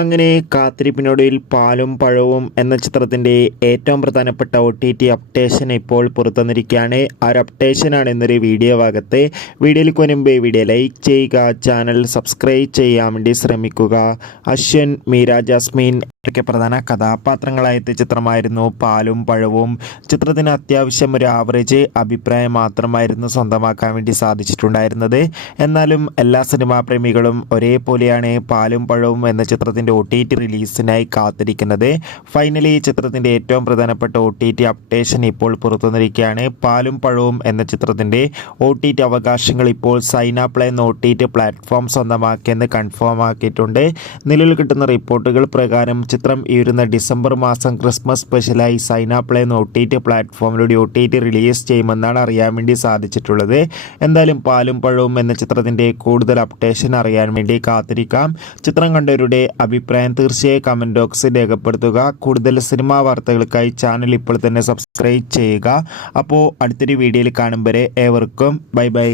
അങ്ങനെ കാത്തിരിപ്പിനൊടുവിൽ പാലും പഴവും എന്ന ചിത്രത്തിൻ്റെ ഏറ്റവും പ്രധാനപ്പെട്ട OTT അപ്ഡേഷൻ ഇപ്പോൾ പുറത്തുവന്നിരിക്കുകയാണ്. ആ ഒരു അപ്ഡേഷനാണ് ഇന്നൊരു വീഡിയോ ഭാഗത്ത്. വീഡിയോയിലേക്ക് വരുമ്പോൾ വീഡിയോ ലൈക്ക് ചെയ്യുക, ചാനൽ സബ്സ്ക്രൈബ് ചെയ്യാൻ വേണ്ടി ശ്രമിക്കുക. അശ്വിൻ, മീര ജാസ്മിൻ ഒക്കെ പ്രധാന കഥാപാത്രങ്ങളായ ചിത്രമായിരുന്നു പാലും പഴവും. ചിത്രത്തിന് അത്യാവശ്യം ഒരു ആവറേജ് അഭിപ്രായം മാത്രമായിരുന്നു സ്വന്തമാക്കാൻ വേണ്ടി സാധിച്ചിട്ടുണ്ടായിരുന്നത്. എന്നാലും എല്ലാ സിനിമാ പ്രേമികളും ഒരേപോലെയാണ് പാലും പഴവും എന്ന ചിത്രത്തിൻ്റെ OTT റിലീസിനായി കാത്തിരിക്കുന്നത്. ഫൈനലി ഈ ചിത്രത്തിൻ്റെ ഏറ്റവും പ്രധാനപ്പെട്ട OTT അപ്ഡേഷൻ ഇപ്പോൾ പുറത്തുവന്നിരിക്കുകയാണ്. പാലും പഴവും എന്ന ചിത്രത്തിൻ്റെ OTT അവകാശങ്ങൾ ഇപ്പോൾ സൈന പ്ലേ എന്ന OTT പ്ലാറ്റ്ഫോം സ്വന്തമാക്കിയെന്ന് കൺഫേം ആക്കിയിട്ടുണ്ട്. നിലവിൽ കിട്ടുന്ന റിപ്പോർട്ടുകൾ പ്രകാരം ചിത്രം ഈ വരുന്ന ഡിസംബർ മാസം ക്രിസ്മസ് സ്പെഷ്യലായി സൈന പ്ലേ എന്ന OTT പ്ലാറ്റ്ഫോമിലൂടെ OTT റിലീസ് ചെയ്യുമെന്നാണ് അറിയാൻ വേണ്ടി സാധിച്ചിട്ടുള്ളത്. എന്തായാലും പാലും പഴവും എന്ന ചിത്രത്തിൻ്റെ കൂടുതൽ അപ്ഡേഷൻ അറിയാൻ വേണ്ടി കാത്തിരിക്കാം. ചിത്രം കണ്ടവരുടെ അഭിപ്രായം തീർച്ചയായും കമൻറ്റ് ബോക്സിൽ രേഖപ്പെടുത്തുക. കൂടുതൽ സിനിമാ വാർത്തകൾക്കായി ചാനൽ ഇപ്പോൾ തന്നെ സബ്സ്ക്രൈബ് ചെയ്യുക. അപ്പോൾ അടുത്തൊരു വീഡിയോയിൽ കാണും വരെ ഏവർക്കും ബൈ ബൈ.